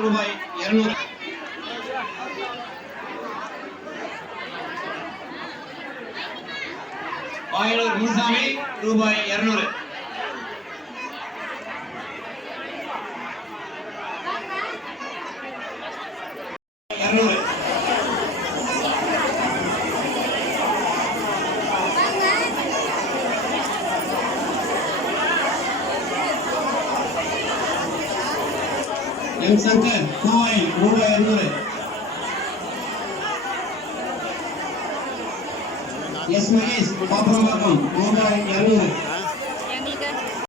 ரூபாய் இருநூறு. வாயிலூர் முனுசாமி ரூபாய் இருநூறு. இருநூறு. எம் சங்கர் கோவை ரூபாய் இருநூறு எஸ் மகேஷ் பாப்பரம்பாக்கம் ரூபாய் இருநூறு